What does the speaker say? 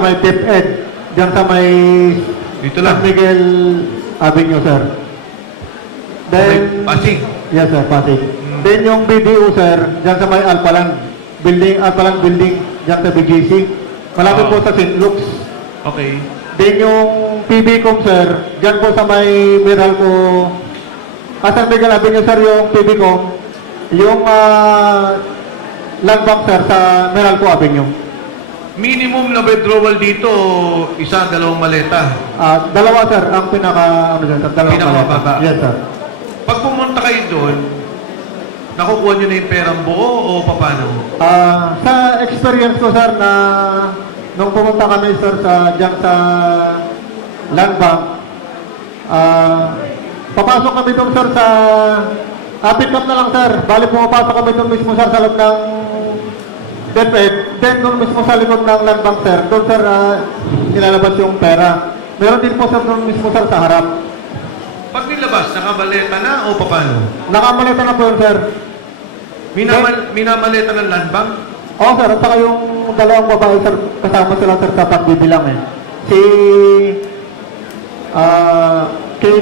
may DepEd, dyan sa may Dito lang. San Miguel Avenue, sir. Then, Pasig. yes, sir, Pasig. Then yung BDO, sir, dyan sa may Alpaland Building, dyan sa BGC. Malapit po sa St. Luke's. Okay. Then yung PBCom, sir, dyan po sa may Meralco, San Miguel Avenue, sir, yung PBCom. Yung land bank, sir, sa Meralco Avenue. Minimum na withdrawal dito, isa, dalawang maleta. Dalawa, sir, ang pinaka, ano dyan, sir, dalawang Pinakamababa. maleta. Yes, sir. Pag pumunta kayo doon, nakukuha nyo na yung perang buo o paano? Sa experience ko, sir, na nung pumunta kami, sir, dyan sa land bank, papasok kami doon, sir, sa pick up na lang, sir. Bali, pumapasok kami doon mismo, sir, sa loob ng DepEd. Then, doon mismo sa likod ng land bank, sir. Doon, sir, nilalabas yung pera. Meron din po, sir, doon mismo, sir, sa harap. Pag nilabas, nakabaleta na o paano? Nakamalita na po yun, sir. Minamaleta ng land bank? Oo, sir. At saka yung dalawang babae, sir, kasama sila, sir, sa pagbibilang, eh. Si